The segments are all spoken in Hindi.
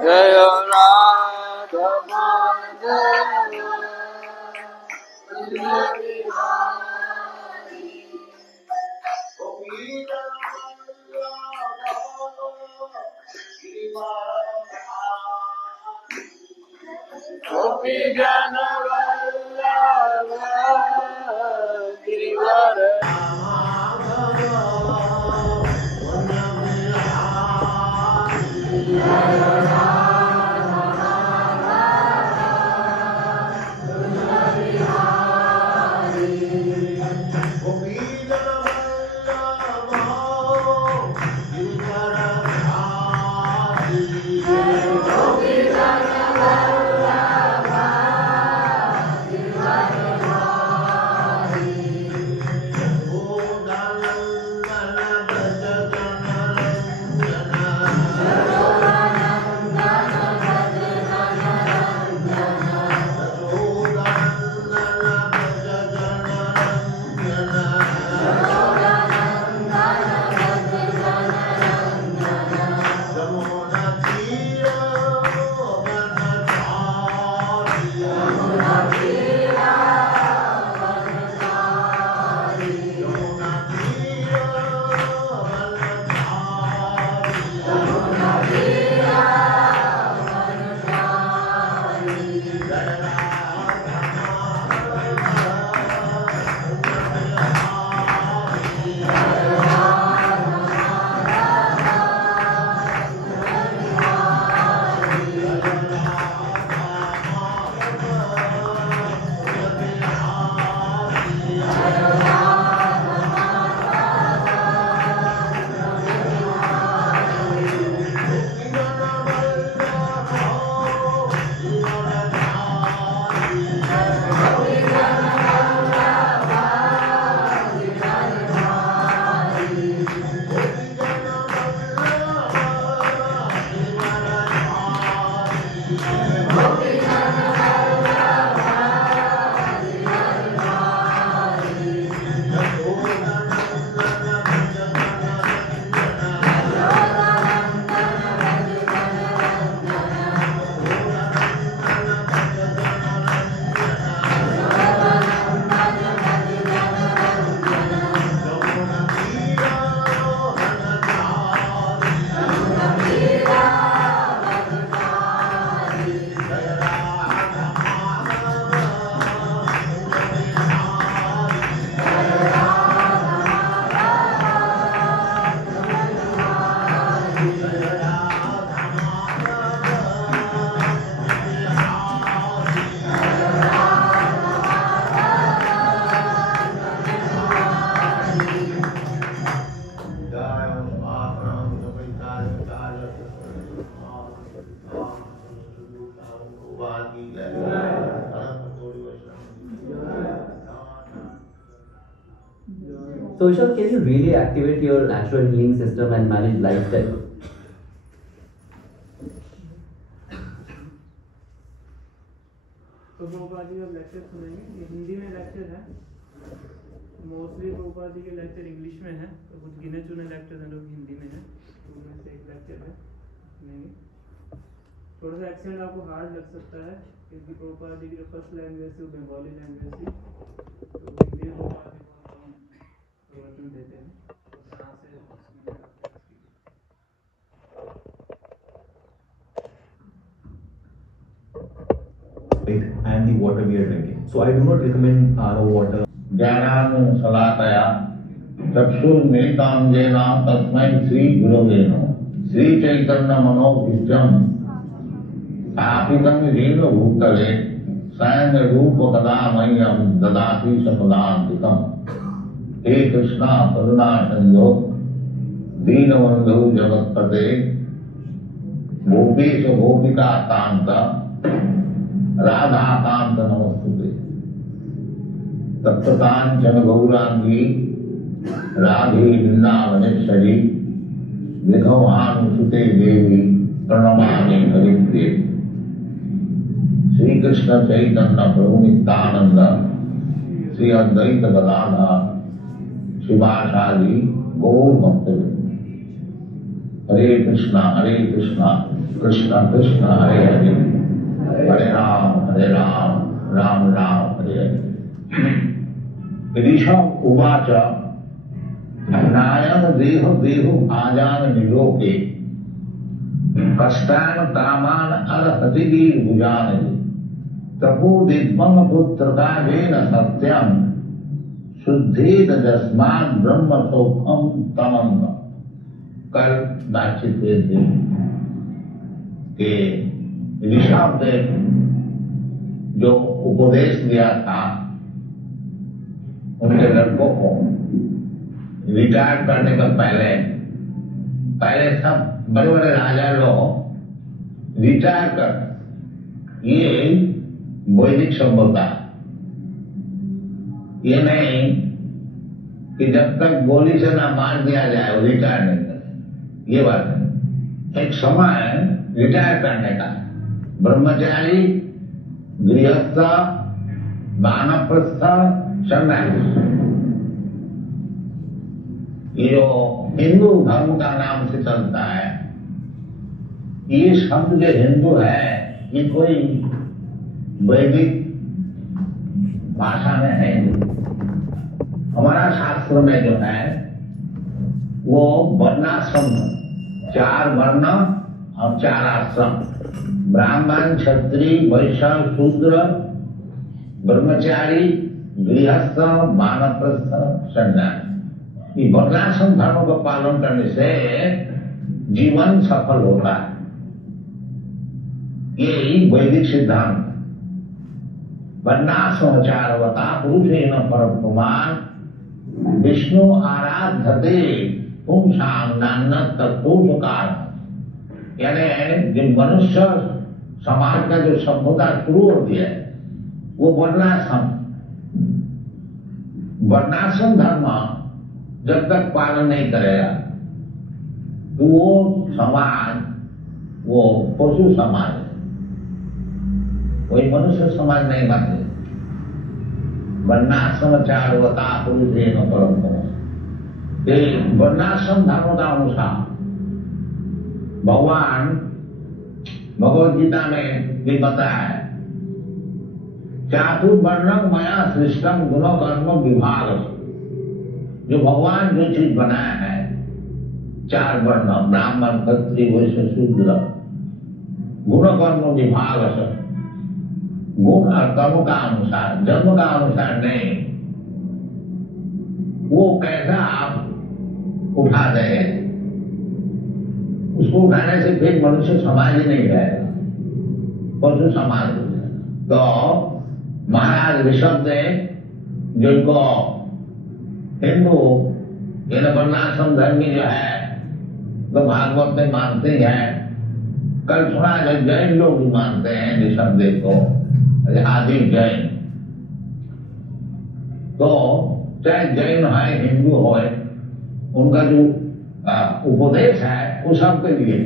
जय राधा माधव गोपी जन Vallabh Girivar So Vishal, can you really activate your natural healing system and manage lifestyle? तो प्रभुपाद जी अब लेक्चर सुनेंगे, ये हिंदी में लेक्चर है, मोस्टली प्रभुपाद जी के लेक्चर इंग्लिश में है, तो कुछ गिने चुने लेक्चर हैं जो हिंदी में है, तो उनमें से एक लेक्चर है सुनेंगे। थोड़ा सा एक्सेंट आपको हार्ड लग सकता है क्योंकि प्रभुपाद जी की जो फर्स्ट लैंग्वेज थी वो बंगाली लैंग्वेज थी, तो हिंदी में प्रभुपाद जी को हम प्रवचन देते हैं, तो यहाँ से and the water we are drinking. So I do not recommend RO water. ज्ञानान सलातया चक्षुर्मिलितं येन तस्मै श्री गुरवे नमः। श्री चैतन्य मनोभीष्टं स्थापितं येन भूतले स्वयं रूप कदा मह्यं ददाति सपदान्तिकम्। हे कृष्णा करुणा सिन्धो दीनबन्धो जगत्पते गोपेश गोपिका कान्त राधा कांत नमस्ते। तप्तकांचन गौरांगी राधे वृंदावनेश्वरी विधवानुसुते देवी प्रणमामि हरिप्रिये। श्री कृष्ण चैतन्य प्रभु नित्यानंद श्री अद्वैत गदाधर शिवासादि गौर भक्तवृंद। हरे कृष्णा कृष्ण कृष्ण हरे हरे, हरे राम राम राम हरे हरे। ऋषभ उवाच नायन देह देह भाजान निलोके कष्टान कामान अर्हति भुजान तपोदिग्मं पुत्रकाजेन सत्यं शुद्धेत जस्मात् ब्रह्म सौखम तमंग। कल बातचीत हुए थे कि ऋषभ ने जो उपदेश दिया था उनके लड़कों को रिटायर करने का पहले सब बड़े बड़े राजा लोग रिटायर कर, ये वैदिक सभ्यता, ये नहीं कि जब तक गोली से ना मार दिया जाए वो रिटायर नहीं करे, ये बात नहीं। एक समय रिटायर करने का, ब्रह्मचारी गृहस्थ वानप्रस्थ सन्यासी, ये जो हिंदू धर्म का नाम से चलता है, ये शब्द जो हिंदू है ये कोई वैदिक भाषा में है। हमारा शास्त्र में जो है वो वर्णाश्रम, 4 वर्ण और 4 आश्रम, ब्राह्मण क्षत्रिय वैश्य शूद्र ब्रह्मचारी गृहस्थ वानप्रस्थ सन्यासी। ये वर्णाश्रम धर्म का पालन करने से जीवन सफल होता है, यही वैदिक सिद्धांत। वर्णाश्रमचारवता पुरुषेण परप्रमाण विष्णु आराध्यते पुंसां नान्यत् तत्तोषकार। यानी जो मनुष्य समाज का जो सभ्यता शुरू होती है वो वर्णाश्रम धर्म जब तक पालन नहीं करेगा तो वो समाज वो पशु समाज है, कोई मनुष्य समाज नहीं मानते। वर्णाश्रमचारवता पुरुषेण परप्रमाण, वर्णाश्रम धर्म का अनुसार भगवान भगवद गीता में भी बताया है, चातुर्वर्णम मया सृष्टम गुण कर्म विभाग। जो भगवान जो चीज बनाया है 4 वर्ण, ब्राह्मण क्षत्रिय वैश्य शूद्र, गुण कर्म विभाग, गुण और कर्म का अनुसार, जन्म का अनुसार नहीं। वो कैसा आप उठा दे, उसको उठाने से फिर मनुष्य समाज ही नहीं रहेगा, पशु समाज। तो महाराज ऋषभ ने जिनको हिंदू वर्णाश्रम धर्मी जो है तो भागवत में मानते हैं, कल सुना है जैन लोग भी मानते हैं ऋषभ देव को, आदि जैन। तो चाहे जैन है हिंदू है, उनका जो उपदेश है वो सबके लिए,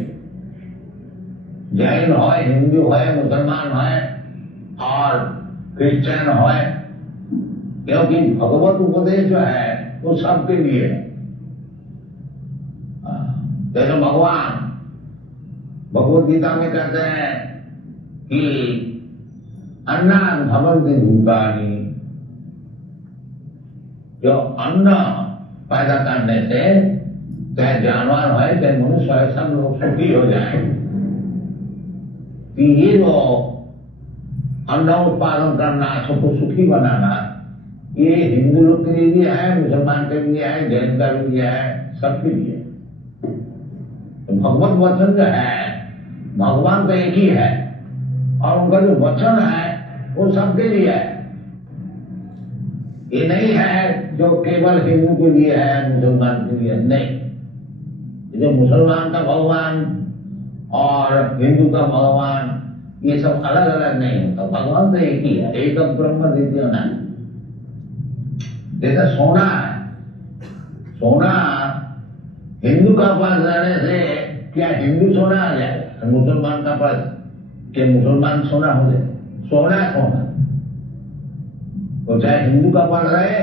जैन है हिंदू है मुसलमान है और क्रिश्चियन है, क्योंकि भगवत उपदेश जो है वो सबके लिए है। जैसे भगवान भगवत गीता में कहते हैं कि अन्नान् भवन्ति भूतानि, जो अन्न पैदा करने से चाहे जानवर है चाहे मनुष्य है सब लोग सुखी हो जाए। ये जो अन्न उत्पादन करना, सबको सुखी बनाना, ये हिंदू लोग के लिए है, मुसलमान के लिए है, जैन का लिए है, सबके लिए। तो भगवत वचन जो है, भगवान तो एक ही है और उनका जो वचन है वो सबके लिए है। ये नहीं है जो केवल हिंदू के लिए है, मुसलमान के लिए नहीं। जो मुसलमान का भगवान और हिंदू का भगवान ये सब अलग अलग नहीं होता, भगवान तो एक ही है, एक ब्रह्म द्वितीय नाम। जैसे सोना है, सोना हिंदू का पास रहने से क्या हिंदू सोना आ जाए, मुसलमान का पास क्या मुसलमान सोना हो जाए? सोना सोना तो चाहे हिंदू का पास रहे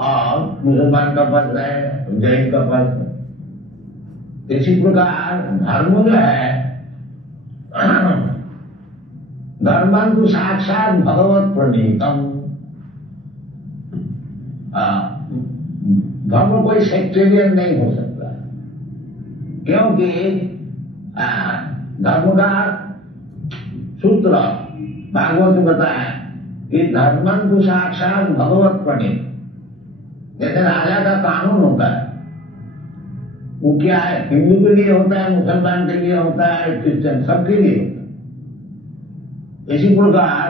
और मुसलमान का पास रहे, जैन का पास रहे। इसी प्रकार धर्म जो है, धर्मं तो साक्षात भगवत प्रणीतम। धर्म कोई सेक्टेरियन नहीं हो सकता, क्योंकि धर्म का सूत्र भागवत में बताया कि धर्मं तो साक्षात भगवत प्रणीत। जैसे राजा का कानून होता है, वो क्या है, हिंदू के लिए होता है, मुसलमान के लिए होता है, क्रिश्चियन सबके लिए होता है। इसी प्रकार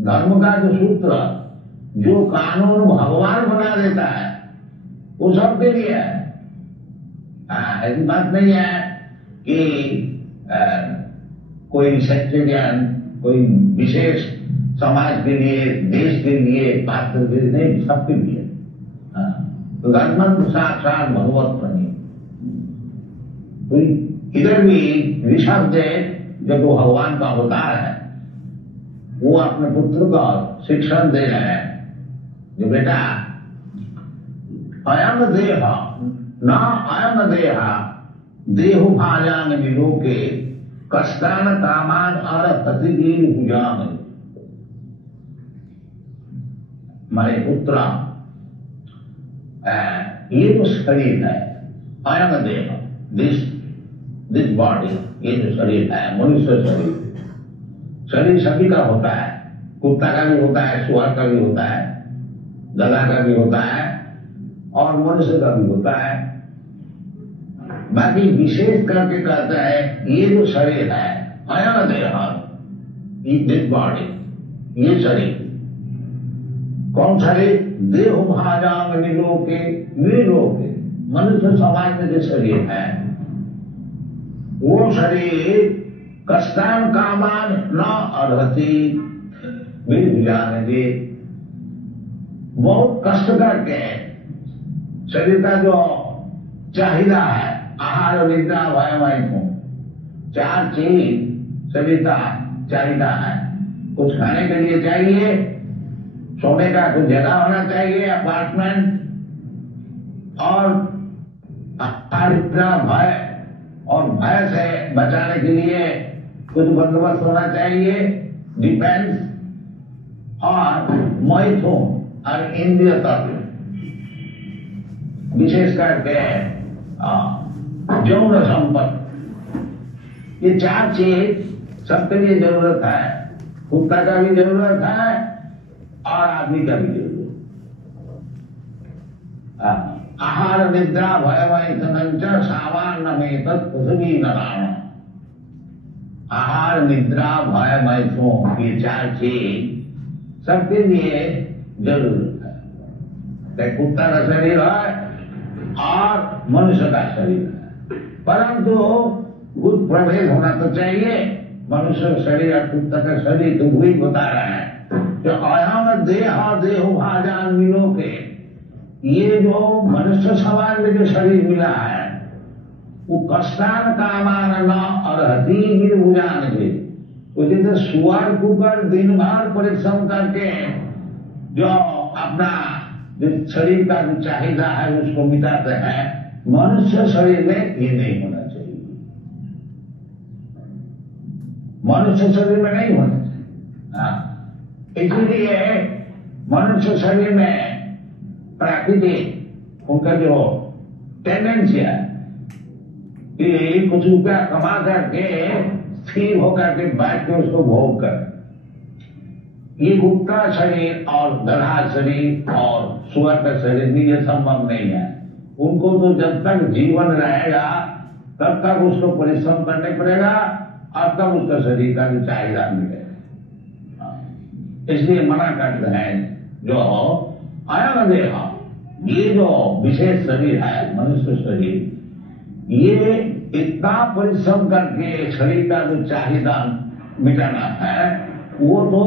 धर्म का जो सूत्र, जो कानून भगवान बना देता है वो सबके लिए है। ऐसी बात नहीं है कि कोई सेक्टेरियन, कोई विशेष समाज के लिए, देश के लिए, पात्र के लिए नहीं, सबके लिए। तो धर्मं तो साक्षात भगवत प्रणीत। तो इधर भी ऋषभ देव जब वो भगवान का अवतार है, वो अपने पुत्र को शिक्षण दे रहे हैं, जो बेटा अयम देह न अयम देह देहु भाजान विलोके कष्टान कामान अरहति भुजान। हमारे पुत्र, ये जो शरीर है, अयम देह, दिस बॉडी, ये जो शरीर है मनुष्य शरीर, शरीर सभी का होता है, कुत्ता का भी होता है, सुअर का भी होता है, गधा का भी होता है और मनुष्य का भी होता है। बाकी विशेष करके कहता है ये जो शरीर है, अयम देह, दिस बॉडी, ये शरीर, कौन शरीर? देह भाजांग निलोके, निलोके मनुष्य समाज में जो शरीर है, वो शरीर कष्टान कामान न अर्हति विजानते, बहुत कष्ट करके शरीर का जो चाहिदा है, आहार निद्रा भय मैथुन, चार चीज शरीर का चाहिदा है। कुछ खाने के लिए चाहिए, सोने का कुछ जगह होना चाहिए, अपार्टमेंट, और आहार निद्रा भय, और भय से बचाने के लिए कुछ बंदोबस्त होना चाहिए, डिफेंस, और मैथुन और इंद्रिय तत्व, विशेष करके यौन संपत्ति, ये चार चीज सबके लिए जरूरत है। कुत्ता का भी जरूरत है और आदमी का भी जरूरत है। आहार निद्रा भय मैथुन सामान्य में तत्पृथ्वी नारायण। आहार निद्रा भय मैथुन, ये चार चीज सबके लिए जरूरत है। कुत्ता का शरीर है और मनुष्य का शरीर है, परंतु कुछ प्रभेद होना तो चाहिए। मनुष्य का शरीर और कुत्ता का शरीर तो वही बता रहा है जो अयम देह देहु भाजान विलोके, ये जो मनुष्य समाज में जो शरीर मिला है वो कष्टान कामान न अर्हति गिरभुजान थे। तो जैसे सुअर कुकर दिन भर परिश्रम करके जो अपना जो शरीर का जो चाहिदा है उसको मिटाते हैं, मनुष्य शरीर में ये नहीं होना चाहिए। मनुष्य शरीर में नहीं होना चाहिए। इसलिए मनुष्य शरीर में प्राकृतिक उनका जो टेंडेंसी है कि कुछ रुपया कमा करके स्थिर होकर के बैठ के उसको भोग कर, ये कुत्ता शरीर और गधा शरीर और सुअर का शरीर भी ये संभव नहीं है। उनको तो जब तक जीवन रहेगा तब तक उसको परिश्रम करने पड़ेगा और तब उसका शरीर का भी चाहिदा मिलेगा। इसलिए मना करते हैं जो अयम देह, ये जो विशेष शरीर है मनुष्य शरीर, ये इतना परिश्रम करके शरीर का जो चाहिदा मिटाना है वो तो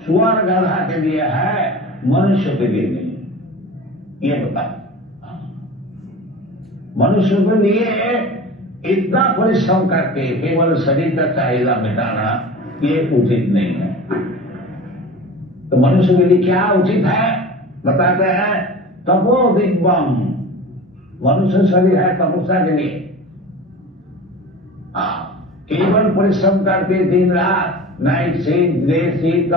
सुअर गधा के लिए है, मनुष्य के लिए नहीं। ये बता, मनुष्य के लिए इतना परिश्रम करके केवल शरीर का चाहिदा मिटाना ये उचित नहीं है। तो मनुष्य के लिए क्या उचित है बताते हैं, तपो दिग्बम। मनुष्य शरीर है तपस्या के लिए। केवल परिश्रम करके दिन रात नाइट शिफ्ट डे शिफ्ट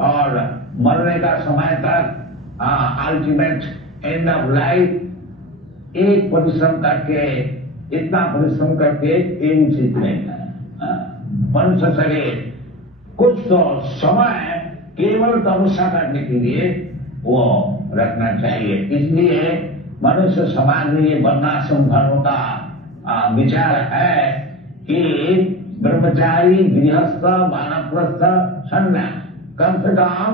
और मरने का समय तक अल्टीमेट एंड ऑफ लाइफ एक परिश्रम करके, इतना परिश्रम करके ये उचित नहीं है। मनुष्य शरीर कुछ तो समय केवल तपस्या करने के लिए वो रखना चाहिए। इसलिए मनुष्य समाज में ये वर्णाश्रम धर्म का विचार है कि ब्रह्मचारी गृहस्थ वानप्रस्थ सन्यास, कम से कम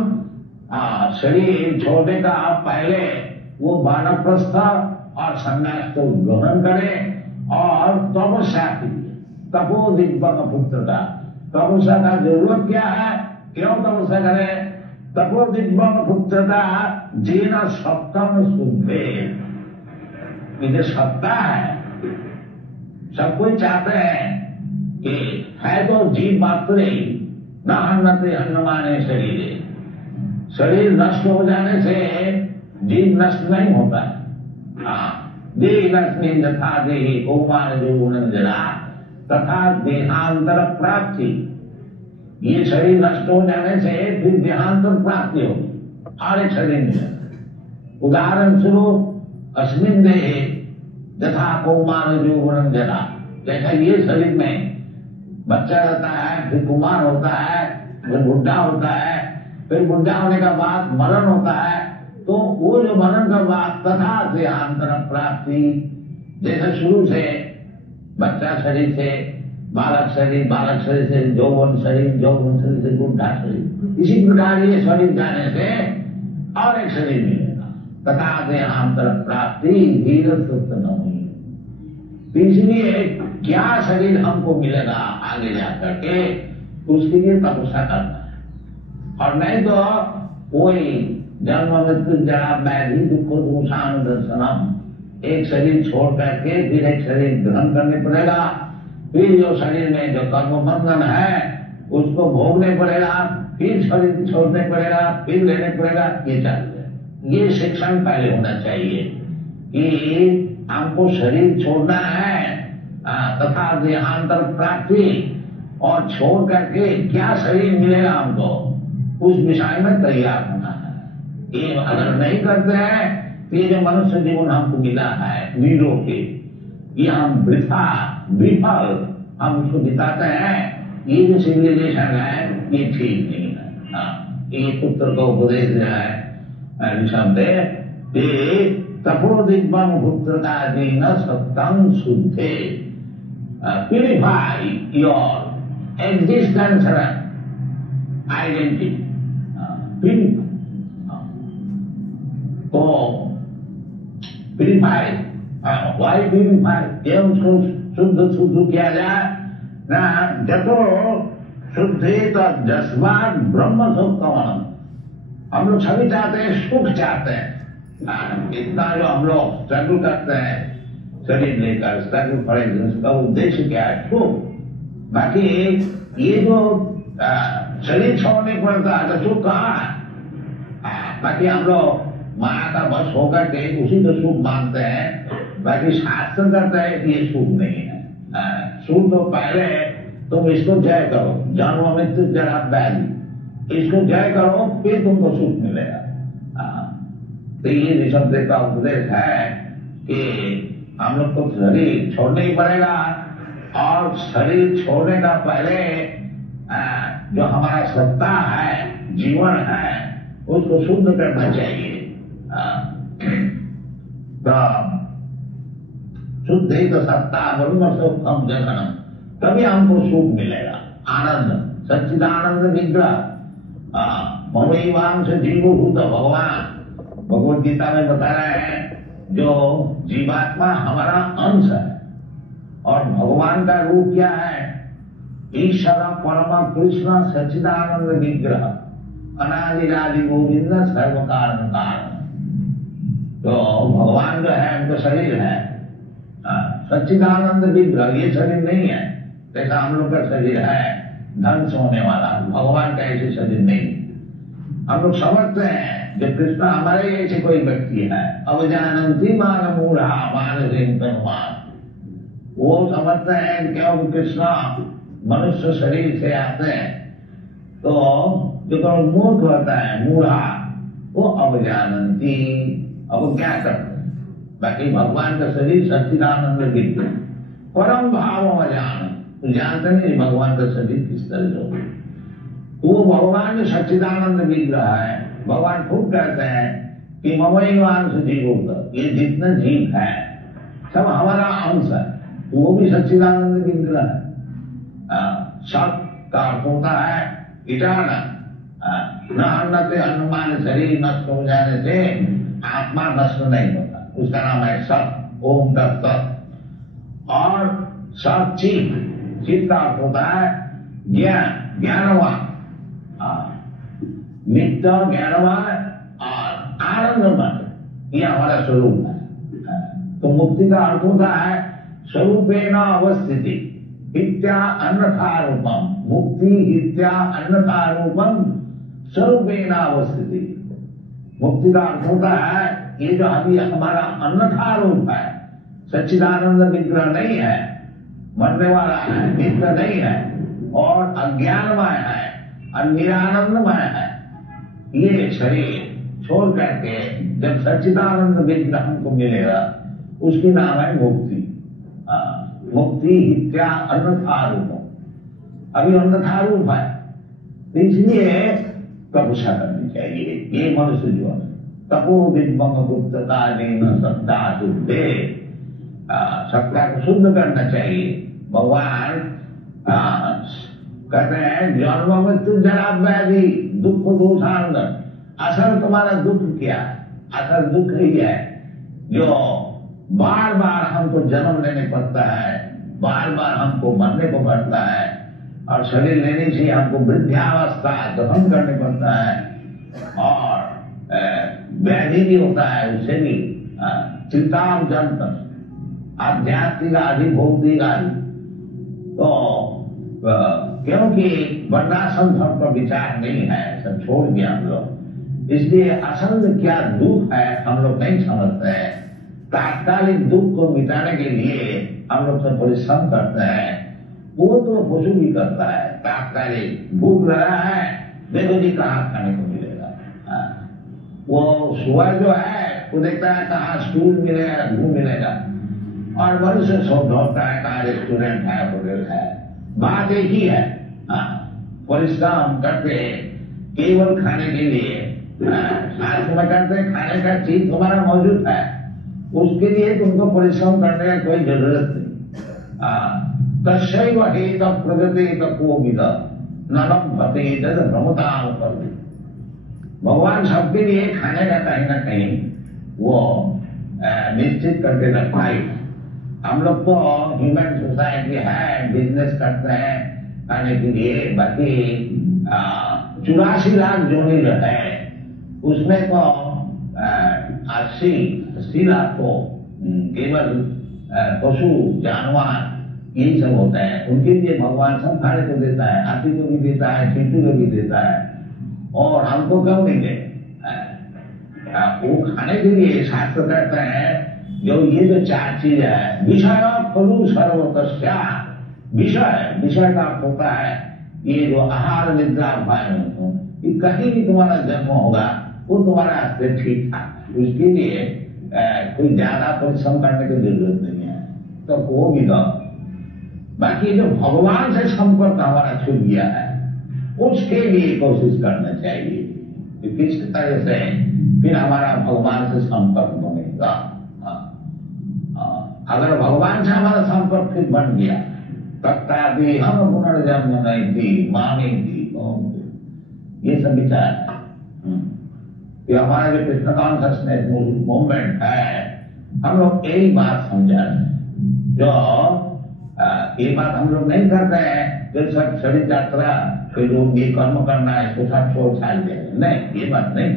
शरीर छोड़ने का पहले वो वानप्रस्थ और सन्यास को ग्रहण करें और तपस्या कीजिए। तपो दिग्बम पुत्र का तपस्या का जरूरत क्या है, क्यों तपस्या करें? तपो दिग्बम पुत्र का जीना सप्तम शुद्धे। ये जो सत्ता है सब कोई चाहते हैं कि है तो जीव मात्र ही न हन्नते हन्नमाने शरीर। शरीर नष्ट हो जाने से जीव नष्ट नहीं होता है। देह नष्ट यथा देहि कौमान जो गुण जरा तथा देहांतर प्राप्ति। ये शरीर नष्ट हो जाने से फिर देहांतर प्राप्ति होगी और एक शरीर मिलेगा। उदाहरण स्वरूप अस्मिन देहे यथा कौमान जो गुण जरा, जैसा ये शरीर में बच्चा रहता है, फिर कुमार होता है, फिर बुढ़ा होता है, फिर बुढ़ा होने का बाद मरण होता है, तो वो जो मरण का बाद तथा देहांतर प्राप्ति, जैसे शुरू से बच्चा शरीर से बालक शरीर, बालक शरीर से यौवन शरीर, यौवन शरीर से बुढ़ा शरीर, इसी प्रकार ये शरीर जाने से और एक शरीर मिलेगा। तथा देहांतर प्राप्ति धीरे सुस्त न हुई। इसलिए क्या शरीर हमको मिलेगा आगे जाकर के, उसके लिए तपस्या करना है। और नहीं तो कोई जन्म मृत्यु जरा व्याधि दुख दुषान दर्शनम, एक शरीर छोड़ करके फिर एक शरीर ग्रहण करने पड़ेगा, फिर जो शरीर में जो कर्म बंधन है उसको भोगने पड़ेगा, फिर शरीर छोड़ने पड़ेगा, फिर लेने पड़ेगा। ये चाहिए, ये शिक्षण पहले होना चाहिए कि हमको शरीर छोड़ना है तथा देहांतर प्राप्ति, और छोड़ करके क्या शरीर मिलेगा हमको, उस विषय में तैयार होना है। ये अगर नहीं करते हैं तो ये जो मनुष्य जीवन हमको मिला है वीरों के, ये हम वृथा विफल हम उसको बिताते हैं। ये जो सिविलाइजेशन है ये ठीक नहीं है। ये पुत्र को उपदेश दिया है शब्द तपो दिग्बम पुत्र का दीन सत्तम शुद्धे। Purify your existence identity. तो प्यूरिफाई, वाई प्यूरिफाई, ये उसको शुद्ध शुद्ध किया जाए ना। जतो शुद्धि तो जज्बात ब्रह्म सुख। हम लोग सभी चाहते हैं, सुख चाहते हैं, इतना जो हम लोग स्ट्रगल करते हैं शरीर लेकर, स्ट्रगल फॉर एग्जिस्टेंस का उद्देश्य क्या है? सुख। बाकी ये जो शरीर छोड़ने पड़ता है तो सुख कहाँ है? बाकी हम लोग माया का बस होकर के उसी को सुख मानते हैं। बाकी शास्त्र कहता है कि ये सुख नहीं है। सुख तो पहले तुम इसको जय करो, जन्म मृत्यु जरा व्याधि, इसको जय करो फिर तुमको सुख मिलेगा। तो ये ऋषभ देव का उपदेश है कि हम लोग को शरीर छोड़ना ही पड़ेगा, और शरीर छोड़ने का पहले जो हमारा सत्ता है, जीवन है, उसको शुद्ध करना चाहिए। तो शुद्ध ही तो सत्ता ब्रह्म सुखम जगनम, तभी हमको सुख मिलेगा। आनंद, सच्चिदानंद विग्रह, ममैवांश जीवभूत भगवान, भगवद गीता में बता रहे हैं जो जीवात्मा हमारा अंश है, और भगवान का रूप क्या है? ईश्वर परम कृष्ण सच्चिदानंद विग्रह, अनादिरादि गोविंद सर्व कारण कारण। तो भगवान जो है उनका शरीर है सच्चिदानंद विग्रह, ये शरीर नहीं है जैसा हम लोग का शरीर है ध्वंस होने वाला। भगवान का ऐसे शरीर नहीं। हम लोग समझते हैं जो कृष्ण हमारे ऐसे कोई व्यक्ति है, अवजानंती मान मूढ़ा मानसिंह तनुमान, वो समझते हैं क्योंकि कृष्ण मनुष्य शरीर से आते हैं तो जो मूर्ख होता है मूढ़ा, वो अवजानंती, अवज्ञा करते हैं। बाकी भगवान का शरीर सच्चिदानंद विग्रह, परम भाव अवजान, जानते नहीं भगवान का शरीर किस तरह से। वो भगवान जो सच्चिदानंद विग्रह है, भगवान खूब कहते हैं कि ममैवांश जीवोक्त, ये जितने जीव है सब हमारा अंश है, वो भी सच्चिदानंद विग्रह है। सत का अर्थ होता है इटाना, न अन्नते अनुमान, शरीर नष्ट हो जाने से आत्मा नष्ट नहीं होता, उसका नाम है सत, ओम तत्सत। और सत चित, चित का अर्थ होता है ज्ञान, ज्ञानवान, नित्य ज्ञानवान और आनंदमय, ये हमारा स्वरूप है। तो मुक्ति का अर्थ होता है स्वरूपेण अवस्थिति, इत्या अन्यथा रूपम, मुक्ति इत्या अन्यथा रूपम स्वरूपेण अवस्थिति। मुक्ति का अर्थ होता है ये जो अभी हमारा अन्यथा रूप है, सच्चिदानंद विग्रह नहीं है, मरने वाला है, नित्य नहीं है और अज्ञानमय है और निरानंदमय है, ये शरीर छोड़ करके जब सच्चिदानंद विग्रह हमको मिलेगा उसकी नाम है मुक्ति। मुक्ति इत्या अन्यथा रूप, अभी अन्यथा रूप है, तो इसलिए तपस्या करनी चाहिए। ये मनुष्य जो है तपो दिग्भंग गुप्तकालीन सत्ता शुद्धे, सत्ता को शुद्ध करना चाहिए। भगवान कहते हैं जन्म मृत्यु जरा व्याधि दुख दोषांग, असल तुम्हारा दुख क्या है? असल दुख ही है जो बार बार हमको जन्म लेने पड़ता है, बार बार हमको मरने को पड़ता है, और शरीर लेने से हमको वृद्धावस्था ग्रहण करने पड़ता है, और व्याधि भी होता है, उससे भी चिंता जंत आध्यात्मिक आदि भौतिक आदि। तो क्योंकि वर्णाश्रम धर्म पर विचार नहीं है, सब छोड़ दिया हम लोग, इसलिए असल क्या दुख है हम लोग नहीं समझते हैं। तात्कालिक दुख को मिटाने के लिए हम लोग सब परिश्रम करते हैं, वो तो पशु भी करता है। तात्कालिक भूख लगा है, देखो जी कहाँ खाने को मिलेगा, वो सुअर जो है वो देखता है कहाँ स्टूल मिलेगा, घूम मिलेगा, और मनुष्य सब ढूंढता है कहाँ रेस्टोरेंट है, होटल है। बात एक ही है, परिश्रम करते केवल खाने के लिए, आज में करते खाने का चीज तुम्हारा मौजूद है, उसके लिए तुमको परिश्रम करने का कोई जरूरत नहीं। तस्यैव हेत प्रगते तपोविद नलम भते तद भ्रमताम कर। भगवान सबके लिए खाने का कहीं ना कहीं वो निश्चित करके रखा ही। हम लोग तो ह्यूमन सोसाइटी है, बिजनेस करते हैं खाने के लिए। बाकी 84 लाख जोड़ी जो है उसमें तो सीधा तो केवल पशु जानवर यही सब होता है, उनके लिए भगवान सब खाने को देता है, हाथी को भी देता है, चींटू को भी देता है, और हमको क्यों नहीं दे? वो खाने के लिए शास्त्र कहते हैं जो ये जो चार चीज है, विषय खलु सर्वतस्या, विषय का अर्थ होता है ये जो आहार निद्रा उपाय, ये कहीं भी तुम्हारा जन्म होगा वो तुम्हारा हस्ते ठीक ठाक, उसके लिए कोई ज्यादा परिश्रम करने की जरूरत नहीं है, तो वो भी दो। बाकी जो भगवान से संपर्क हमारा छूट गया है उसके लिए कोशिश करना चाहिए कि किस तरह से फिर हमारा भगवान से संपर्क बनेगा। अगर भगवान से हमारा संपर्क फिर बन गया, तत्ता भी हम पुनर्जन्म नहीं थी, मानी थी, ये सब विचार है। कि हमारा जो कृष्ण कॉन्शसनेस मूवमेंट है, हम लोग यही बात समझा रहे हैं। जो ये बात हम लोग नहीं करते हैं जो सब शरीर यात्रा कोई लोग ये कर्म करना है इसको सब छोड़ छाड़ देंगे, नहीं, ये बात नहीं।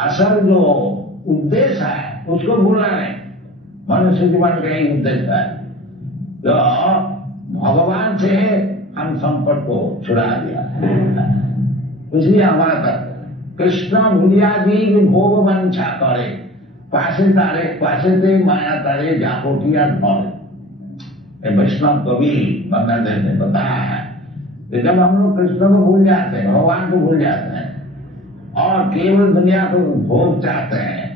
असल जो उद्देश्य है उसको भूलना नहीं। मनुष्य जीवन का यही उद्देश्य है जो भगवान से हम संपर्क को छुड़ा दिया, इसलिए हमारा तत्व कृष्ण भूलिया जी भोग वंशा करे, पासे तारे पासे ते माया तारे जापोटिया धरे। वैष्णव कवि बंगादेव ने बताया है कि जब हम लोग कृष्ण को भूल जाते हैं, भगवान को भूल जाते हैं और केवल दुनिया को भोग चाहते हैं,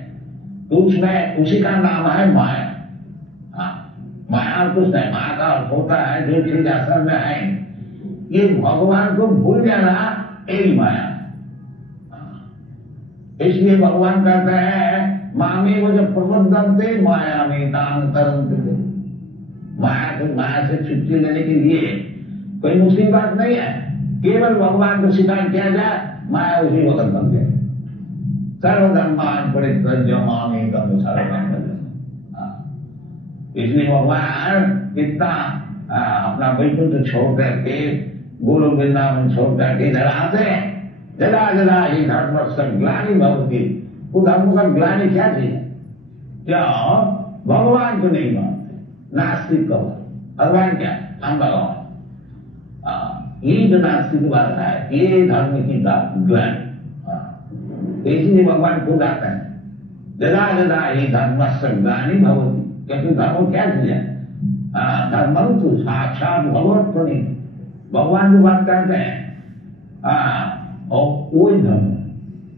तो उसमें उसी का नाम है माया। माया कुछ नहीं, माया का अर्थ होता है जो चीज असल में है, ये भगवान को भूल जाना यही माया। इसलिए भगवान कहते हैं मामी वो जो प्रबंधनते माया में दान तरंत, माया से छुट्टी लेने के लिए कोई मुश्किल बात नहीं है, केवल भगवान को स्वीकार किया जाए, माया उसी वक्त बन गई। सर्वधर्मान परित्यज्य मामी तम सर्वधर्म। इसलिए भगवान इतना अपना वैकुंठ छोड़ करके गोलोक वृंदावन छोड़ करके इधर आते हैं। जरा जरा ही धर्म ग्लानि भवती, वो धर्म का ग्लानि क्या थी? क्या भगवान को नहीं मानते, नास्तिक कहो, भगवान क्या? हम भगवान। ये जो नास्तिक बात है ये धर्म की ग्लानि। इसलिए भगवान खुद आते हैं, जदा जदा ही धर्म ग्लानि भवती, क्योंकि धर्म क्या किया? धर्म तो साक्षात भगवत प्रणीत, भगवान की बात करते हैं। और कोई धर्म,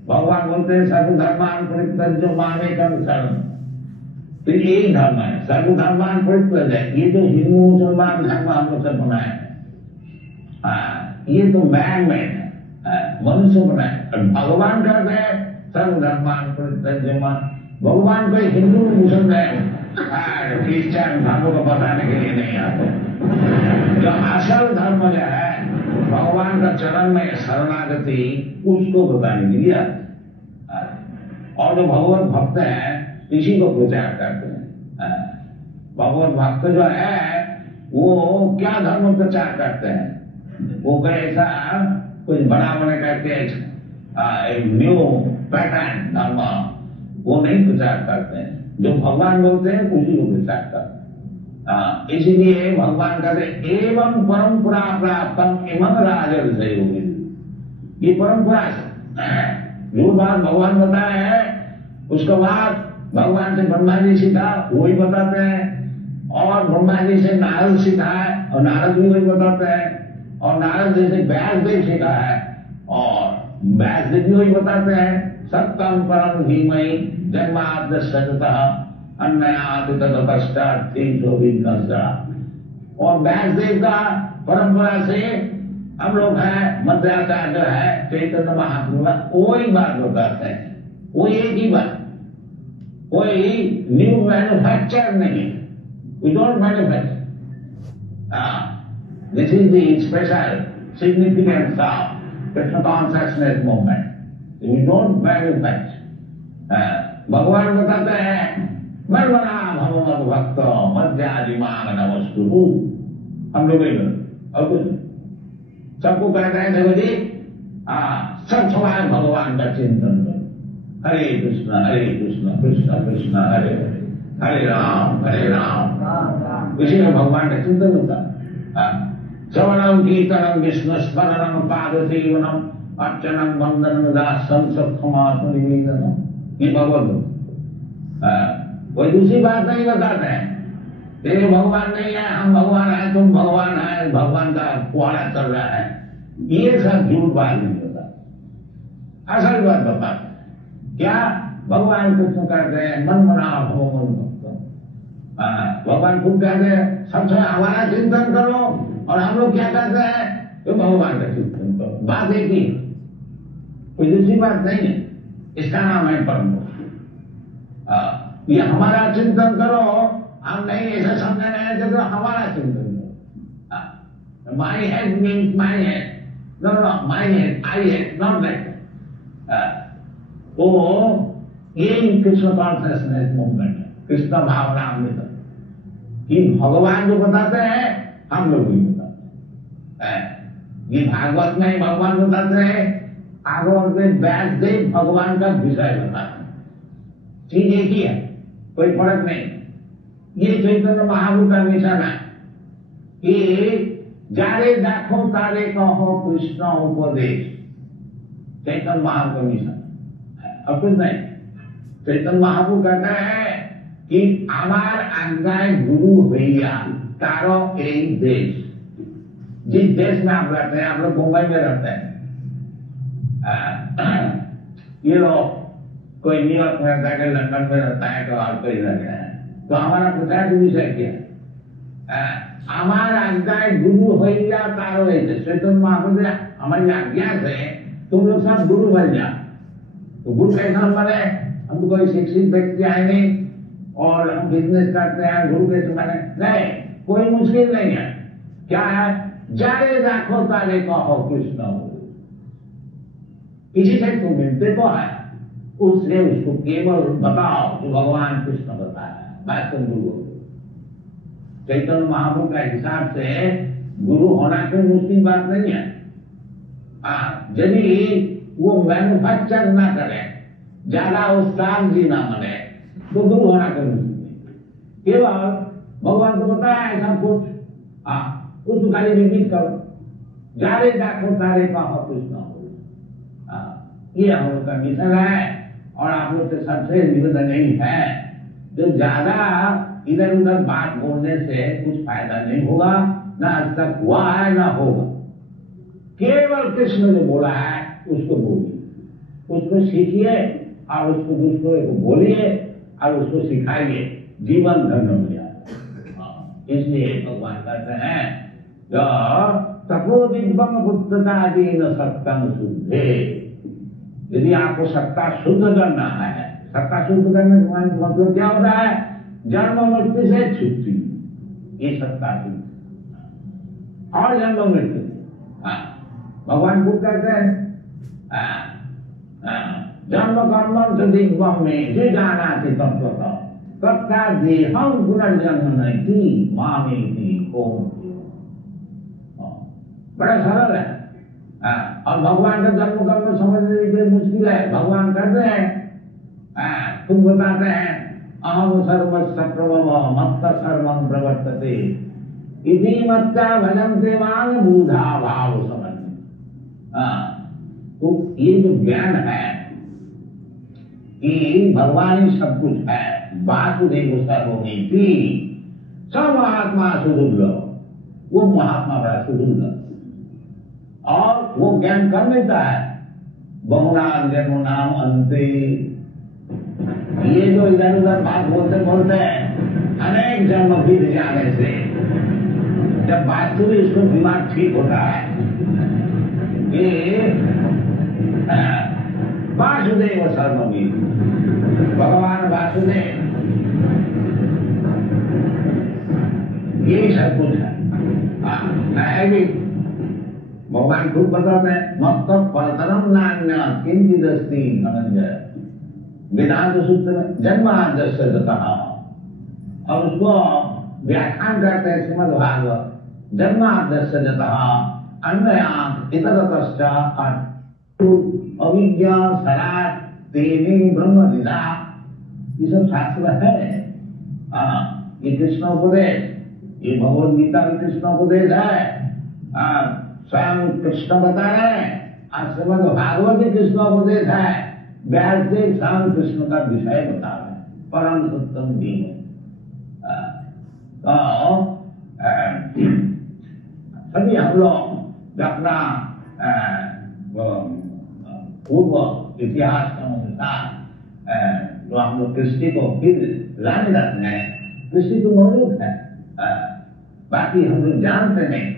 भगवान बोलते हैं सर्वधर्मान परित्यज्य मामेकं शरणं, तो यही धर्म है, सर्वधर्मान परित्यज्य। ये जो हिंदू मुसलमान धर्म हम लोग सब बनाए, ये तो मैन मेड है, मनुष्य बनाए। भगवान कहते हैं सर्वधर्मान परित्यज्य, भगवान को हिंदू मुसलमान क्रिश्चियन धर्मों को बताने के लिए नहीं आते। जो असल धर्म जो है भगवान का चरण में शरणागति, उसको बताने के लिए आते। और जो भगवत भक्त हैं इसी को प्रचार करते हैं। भगवत भक्त जो है वो क्या धर्म प्रचार करते हैं? वो कोई ऐसा कुछ बड़ा बने करके न्यू पैटर्न धर्म वो नहीं प्रचार करते हैं, जो भगवान बोलते हैं उसी को प्रचार करते हैं। इसीलिए भगवान कहते एवं परंपरा प्राप्तम एवं राजल सहयोगी, ये परंपरा जो बात भगवान बताया है उसके बाद भगवान से ब्रह्मा जी सीखा वही बताते हैं, और ब्रह्मा जी से नारद सीखा है और नारद भी वही बताते हैं, और नारद जी से व्यासदेव सीखा है और व्यासदेव भी वही बताते हैं। सत्यम परम धीमहि जन्माद्य सततः अन्नयात तत्पश्चात् तीर्थोभिघ्नस्य। और व्यासदेव का परंपरा से हम लोग हैं, मध्याचार्य है, चैतन्य महाप्रभु, वही बात बताते हैं, वो एक ही बात, कोई न्यू मैन्युफैक्चर नहीं, we don't manufacture. This is the special significance of Krishna consciousness movement, we don't manufacture. भगवान बताते हैं मैं बना भगवत भक्त मध्यादिमान नमस्तु, हम लोग और कुछ सबको कहते हैं देखो जी सब समय भगवान का चिंतन करो, हरे कृष्ण कृष्ण कृष्ण हरे हरे, हरे राम इसी में भगवान का चिंतन होता है। श्रवणम कीर्तनम विष्णु स्मरणम पाद सेवनम अर्चनम वंदनम दासम सत्समात्म निवेदनम, ये भगवत कोई दूसरी बात नहीं बताते हैं। तेरे भगवान नहीं है, हम भगवान है, तुम भगवान है, भगवान का कुआरा चल रहा है, ये सब झूठ बात नहीं होता। असल बात बताते क्या भगवान कृष्ण कहते हैं मन मना भो मन भक्त। भगवान खुद कहते हैं सबसे हमारा चिंतन करो, और हम लोग क्या कहते हैं तो भगवान का चिंतन करो। बात एक ही, कोई दूसरी बात नहीं है। इसका नाम है परम। ये हमारा चिंतन करो, हम नहीं ऐसा समझ रहे हैं तो हमारा चिंतन करो। My head means my head, no no my head, I head, not that. वो ये कृष्ण कॉन्शियसनेस मूवमेंट है, कृष्ण भावना अमृत, कि भगवान जो बताते हैं हम लोग भी बताते हैं। ये भागवत में भगवान बताते हैं, भागवत में व्यासदेव भगवान का विषय बताते हैं, चीज एक ही है, कोई फर्क नहीं। ये चैतन्य महाप्रभु का मिशन है कि जारे देखो तारे कहो कृष्ण उपदेश, चैतन्य महाप्रभु का मिशन है, अब कुछ नहीं। चैतन्य महाप्रभु कहते हैं कि हमार आज्ञाएं गुरु भैया तारो एक देश। जिस देश में आप रहते हैं, आप लोग मुंबई में रहते हैं, ये लोग कोई न्यूयॉर्क में रहता है, कोई लंदन में रहता है, तो और कोई रहता है, तो हमारा प्रचार विषय क्या है? हमारा आज्ञाएं गुरु भैया तारो एक देश। चैतन्य महाप्रभु हमारी आज्ञा से तुम लोग सब गुरु बन जा। तो गुरु कैसा बने? हम तो कोई शिक्षित व्यक्ति आए नहीं और हम बिजनेस करते हैं, गुरु कैसे बने? नहीं, कोई मुश्किल नहीं है। क्या है? जारे राखो तारे कहो कृष्ण हो। किसी से तुम मिलते तो है, उससे उसको केवल बताओ जो भगवान कृष्ण बताया, बात तुम गुरु हो। चैतन्य महाप्रभु का हिसाब से गुरु होना कोई मुश्किल बात नहीं है। यदि वो मैन्युफैक्चर ना करे, ज्यादा उस्ताद जी ना बने, तो गुरु होना कोई मुश्किल नहीं। केवल भगवान को बताया है सब कुछ, उसको खाली रिपीट करो, जारे देखो तारे कहो कृष्ण हो। ये हम लोग का मिशन है, और आप लोग से सबसे निवेदन यही है, जो ज्यादा इधर उधर बात बोलने से कुछ फायदा नहीं होगा, ना आज तक हुआ है ना होगा। केवल कृष्ण ने बोला है उसको बोलिए, उसको सीखिए और उसको दूसरों को बोलिए और उसको सिखाइए, जीवन धन्य हो जाए। इसलिए भगवान कहते हैं जो तपो दिग्बम पुत्रतादीन सत्तम शुद्धे। यदि आपको सत्ता शुद्ध करना है, सत्ता शुद्ध करने का मतलब क्या होता है? जन्म मृत्यु से छुट्टी, ये सत्ता शुद्ध। और जन्म मृत्यु भगवान को कहते हैं जन्म कर्म दिग्बम में जो जाना थी तत्व तत्ता देहम पुनर्जन्म नहीं थी मामी थी ओम। बड़ा सरल है। और भगवान का जन्म कर्म समझने के लिए मुश्किल है। भगवान कहते हैं, तुम बताते हैं अहम सर्व सप्रभव मत्त सर्वं प्रवर्तते इति मत्ता भजन्ते मां बूढ़ा भाव समझ। तो ये जो ज्ञान है कि भगवान ही सब कुछ है, वासुदेव सर्वमिति, सब महात्मा सुदुर्लभ, वो महात्मा बड़ा सुदुर्लभ, और वो ज्ञान कर लेता है। बहुनाम जन्मनाम अंते, ये जो इधर उधर बात बोलते बोलते हैं अनेक जन्म बीत जाने से जब वास्तविक इसको दिमाग ठीक होता है कि वासुदेव सर्वमिति, भगवान वासुदेव यही सब कुछ है भी। भगवान खुद बताते हैं मत परतरम नान्य किंचिदस्ति धनंजय, वेदांत सूत्र में जन्माद्यस्य जतः, और उसको व्याख्यान करते हैं श्रीमद् भागवत, जन्माद्यस्य जतः अन्वयात् इतरतश्च अविज्ञा सराट तेने ब्रह्म विदा, ये सब शास्त्र है। ये कृष्णोपदेश, ये भगवद गीता की कृष्णोपदेश है। स्वयं कृष्ण बता रहे हैं, श्रीमद् भागवत की कृष्णोपदेश है। व्यासदेव स्वयं कृष्ण का विषय बता रहे हैं, परम सत्यम भी है। तो सभी हम लोग अपना पूर्व इतिहास के अनुसार जो हम लोग कृष्टि को फिर लाने जाते हैं, कृष्टि तो मौजूद है, बाकी हम लोग जानते नहीं,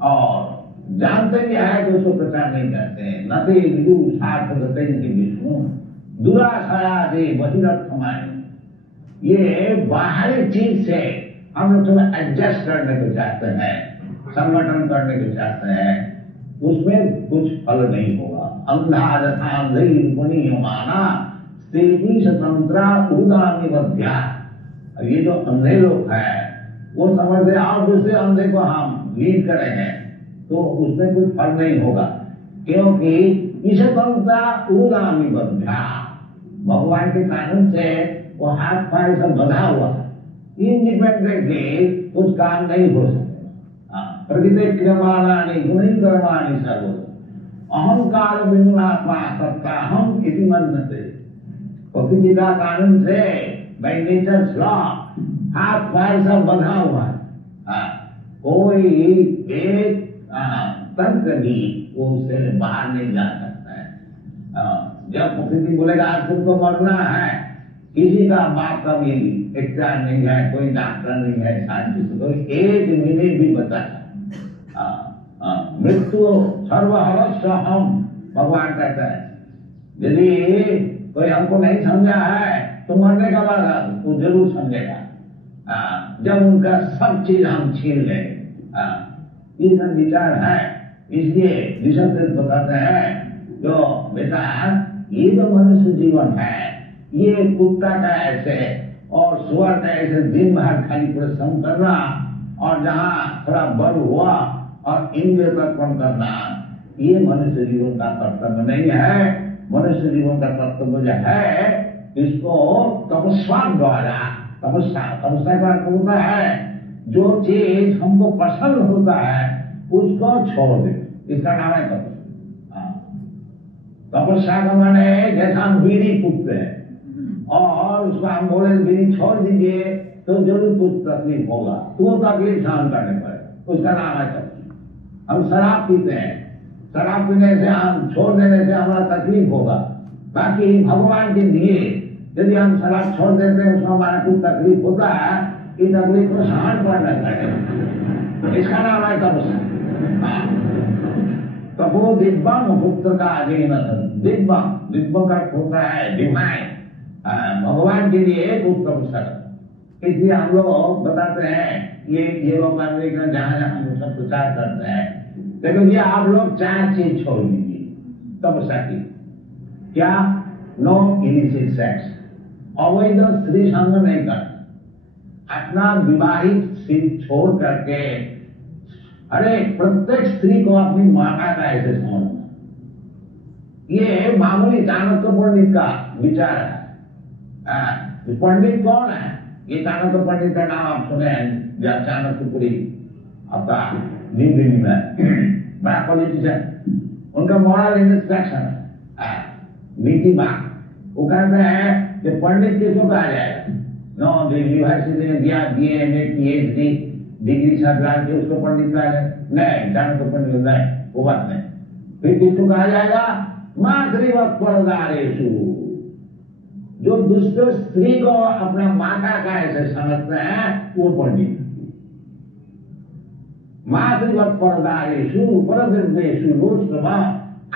और जानते भी है तो उसको प्रचार नहीं करते हैं। नते विदु सार्थकते विष्णु दुराशया दे बहिरर्थमाय। ये बाहरी चीज से हम लोग थोड़ा एडजस्ट करने को चाहते हैं, संगठन करने को चाहते हैं, उसमें कुछ फल नहीं होगा। अंधा यथा अंधी गुणी माना स्त्री स्वतंत्रा उदामी मध्या। ये जो अंधे लोग हैं वो समझते और दूसरे अंधे को हम लीड करेंगे तो उसमें कुछ फल नहीं होगा, क्योंकि ईशतंत्रा उदामी मध्या, भगवान के कानून से वो हाथ पैर सब बंधा हुआ, इंडिपेंडेंटली कुछ काम नहीं हो सकता। प्रकृति क्रियमाणानि गुणी कर्माणि सर्व अहंकार विनुनात्मा सत्ता हम इति मन्यते। प्रकृति का कानून से बाय नेचर्स लॉ हाथ पैर सब बंधा हुआ है, कोई एक तंत्र भी वो उससे बाहर नहीं जा सकता है। जब प्रकृति बोलेगा तुमको मरना है, किसी का बाप का भी इख्तियार नहीं है, कोई डॉक्टर नहीं है, साइंटिस्ट कोई एक मिनट भी बता है। मृत्यु सर्वहरस्य हम, भगवान कहता है यदि कोई हमको नहीं समझा है तो मरने का बाद वो जरूर समझेगा, जब उनका सब चीज हम छीन लेंगे। ये सब विचार है, इसलिए ऋषभ बताते हैं जो बेटा ये जो मनुष्य जीवन है ये कुत्ता का ऐसे और सुअर का ऐसे दिन भर खाली परिश्रम करना और जहाँ थोड़ा बल हुआ और इंद्रिय तर्पण करना, ये मनुष्य जीवन का कर्तव्य नहीं है। मनुष्य जीवन का कर्तव्य जो है इसको तपस्या द्वारा, तपस्या का अर्थ होता है जो चीज हमको पसंद होता है उसको छोड़ दे, इसका नाम है तपस्या। तपस्या का माने जैसा हम बीड़ी फूकते हैं और उसको हम बोले बीड़ी छोड़ दीजिए तो जरूर कुछ तकलीफ होगा, तो तकलीफ सहन करने पड़ेगा, उसका नाम है तपस्या। हम शराब पीते हैं, शराब पीने से हम छोड़ देने से हमारा तकलीफ होगा, बाकी भगवान के लिए यदि हम शराब छोड़ देते हैं उसमें हमारा कुछ तकलीफ होता है, इस तकलीफ को सहन करना चाहिए, इसका नाम है तपस्या। तपो दिव्यम पुत्र का अधीन, दिव्य का होता है डिवाइन, भगवान के लिए कुछ तपस्या। इसलिए हम लोग बताते हैं ये लोग अमेरिका जहाँ जहाँ हम सब प्रचार करते हैं, लेकिन ये आप लोग 4 चीज छोड़ दीजिए तपस्या की। क्या? नो इलिसिट सेक्स, अवैध स्त्री संग नहीं करना, अपना विवाहित स्त्री छोड़ करके अरे प्रत्येक स्त्री को अपनी माता का ऐसे समझना, ये मामूली चाणक्य पंडित का विचार है। पंडित कौन है? ये चाणक्य पंडित का नाम आप सुने हैं, चाणक्यपुरी आपका न्यू दिल्ली में, बड़ा पॉलिटिशियन, उनका मॉरल इंस्ट्रक्शन है, नीति बात। वो कहते हैं कि पंडित किसको कहा जाएगा? नो यूनिवर्सिटी में दिया BA PhD डिग्री छात्र के उसको पंडित कहा जाए? नहीं, चाणक्य पंडित नहीं, वो बात नहीं। फिर किसको कहा जाएगा? मातृवत परदारेषु, जो दूसरे स्त्री को अपना माता का ऐसे समझते हैं वो पंडित। मातृवत परदारेषु परद्रव्येषु लोष्टमा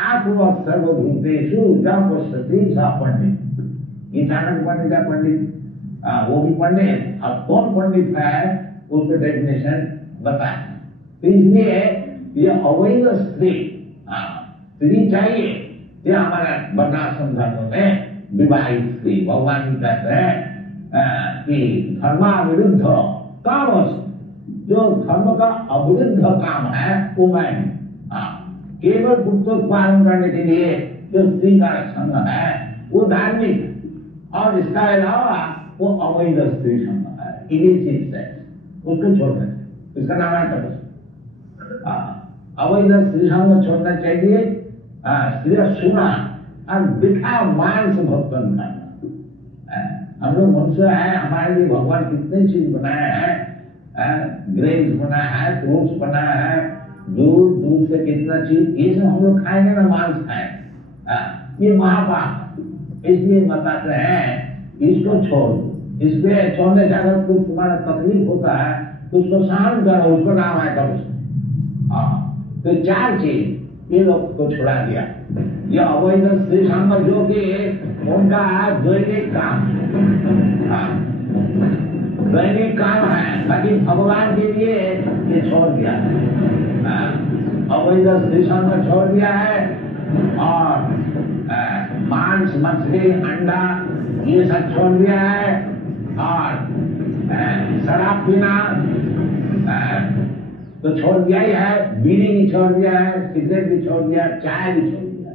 आत्मवत सर्वभूतेषु जब सती सा पंडित। ये चाणक्य पंडित का पंडित, वो भी पंडित। अब कौन पंडित है उसको डेफिनेशन बताए। तो इसलिए ये अवैध स्त्री चाहिए, ये हमारा वर्णाश्रम धर्म में विवाहित स्त्री। भगवान भी कहते हैं कि धर्मा विरुद्ध काम, जो धर्म का अविरुद्ध काम है वो मैं केवल पुत्र पालन करने के लिए जो स्त्री का संग है वो धार्मिक, और इसका अलावा वो अवैध स्त्री संबंध है, इलिसिट सेक्स, उसको छोड़ना चाहिए, इसका नाम है तपस्या। अवैध स्त्री संबंध छोड़ना चाहिए, स्त्री सुना और बिठा मांस भोजन करना। हम लोग मनुष्य है, हमारे लिए भगवान कितने चीज बनाया है, ग्रेन्स बनाया है, फ्रूट्स बनाया है, दूध से कितना चीज, ये सब हम लोग खाएंगे ना, मांस खाएं, ये महापाप, इसलिए बताते हैं इसको छोड़ दो। इसलिए छोड़ने से अगर कुछ तुम्हारा तकलीफ होता है तो उसको शांत करो, उसको नाम है तपस्या। तो 4 चीज ये लोग को छुड़ा दिया। ये अवैध स्त्री संबंध जो कि उनका दैनिक काम, दैनिक काम है, बाकी भगवान के लिए ये छोड़ दिया। अवैध स्त्री संबंध छोड़ दिया है, और मांस, मछली, अंडा ये सब छोड़ दिया है, और शराब पीना तो छोड़ दिया ही है, बीड़ी भी छोड़ दिया है, सिगरेट भी छोड़ दिया, चाय भी छोड़ दिया।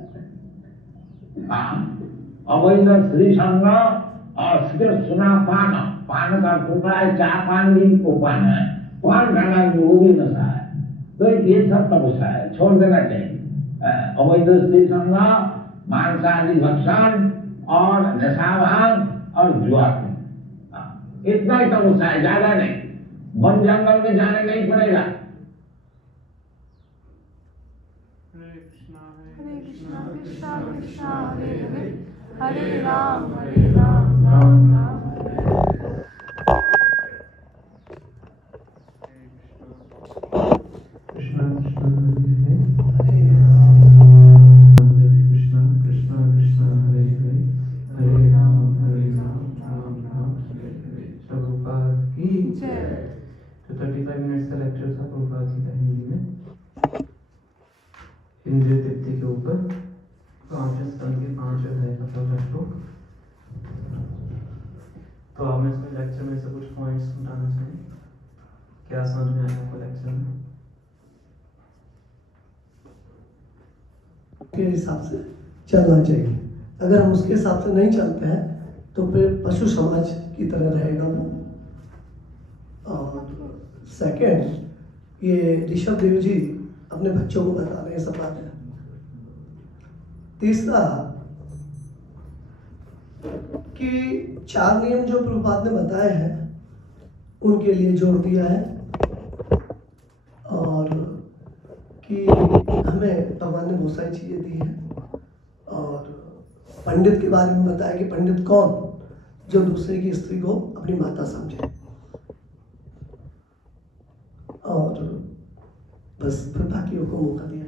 अवैध स्त्री संग और सिर्फ सुना पान, पान का टुकड़ा है, चाय पान भी को पान है, पान खाना भी वो भी नशा है। तो ये सब तपस्या है, छोड़ देना चाहिए। अवैध स्त्री संग, मांसाहारी भक्षण और नशाभान और जुआ, इतना ही तपस्या है, ज्यादा नहीं। वन जंगल में जाने नहीं पड़ेगा। कृष्णा कृष्णा कृष्णा हरे हरे, हरे राम राम राम हरे। कृष्णा कृष्णा हरे हरे कृष्णा कृष्णा कृष्णा हरे हरे, हरे राम राम राम हरे हरे। प्रभुपाद की जय। तो 35 मिनट्स का लेक्चर था प्रभुपाद जी का हिंदी में, इंद्रिय तृप्ति के ऊपर, 5 स्तंभ के 5 अध्याय का पहला श्लोक। तो आप मैं इसमें लेक्चर में से कुछ पॉइंट्स बताना चाहें, क्या समझ में आया आपको लेक्चर में? के हिसाब से चलना चाहिए। अगर हम उसके हिसाब से नहीं चलते हैं तो फिर पशु समाज की तरह रहेगा वो। और सेकंड, ये ऋषभ देव जी अपने बच्चों को बता रहे हैं सब बातें। तीसरा कि 4 नियम जो प्रभुपाद ने बताए हैं उनके लिए जोर दिया है, और कि हमें भगवान ने बहुत सारी चीज़ें दी हैं। और पंडित के बारे में बताया कि पंडित कौन, जो दूसरे की स्त्री को अपनी माता समझे। और बस फिर बाकियों को मौका दिया।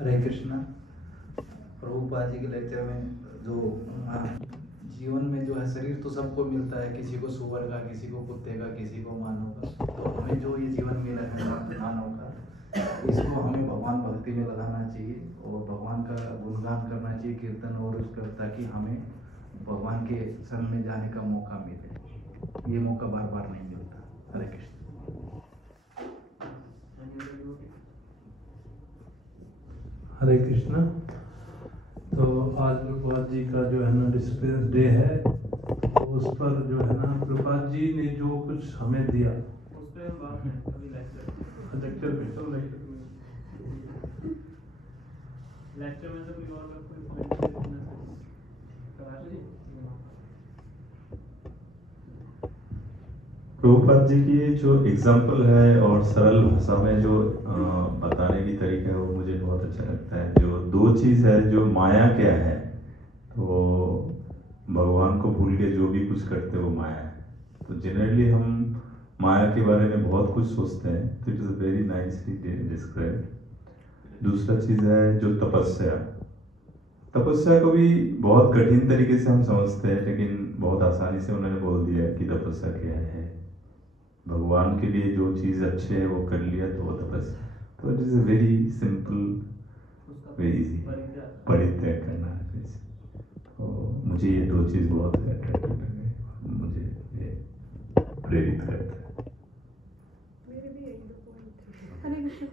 हरे कृष्णा। प्रभुपाद जी के लेक्चर में जो जीवन में जो है, शरीर तो सबको मिलता है, किसी को सुअर का, किसी को कुत्ते का, किसी को मानव का। तो हमें जो ये जीवन मिला है मानव का, इसको हमें भगवान भक्ति में लगाना चाहिए और भगवान का गुणगान करना चाहिए, कीर्तन और उसका, ताकि हमें भगवान के शरण में जाने का मौका मिले। ये मौका बार बार नहीं मिलता। हरे कृष्ण। हरे कृष्णा। तो आज प्रभुपाद जी का जो है ना डिस्प्लेस डे है, तो उस पर जो है ना प्रभुपाद जी ने जो कुछ हमें दिया उस पर हम बात नहीं, अभी लेक्चर में तो लेक्चर में से कोई और कोई पॉइंट प्रभुपाद जी की जो एग्जाम्पल है और सरल भाषा में जो बताने की तरीका है वो मुझे बहुत अच्छा लगता है। जो 2 चीज़ है, जो माया क्या है, तो भगवान को भूल के जो भी कुछ करते हैं वो माया है। तो जनरली हम माया के बारे में बहुत कुछ सोचते हैं, तो it is very nicely described. दूसरा चीज़ है जो तपस्या। तपस्या को भी बहुत कठिन तरीके से हम समझते हैं, लेकिन बहुत आसानी से उन्होंने बोल दिया है कि तपस्या क्या है। भगवान के लिए जो चीज़ अच्छे है वो कर लिया तो वो तपस्या। तो it is a very simple, very easy परित्याग करना है। तो मुझे ये 2 चीज़ बहुत अट्रैक्टिव लगे, मुझे ये प्रेरित करता है। मेरे भी यही 2 पॉइंट थे। हरे कृष्ण।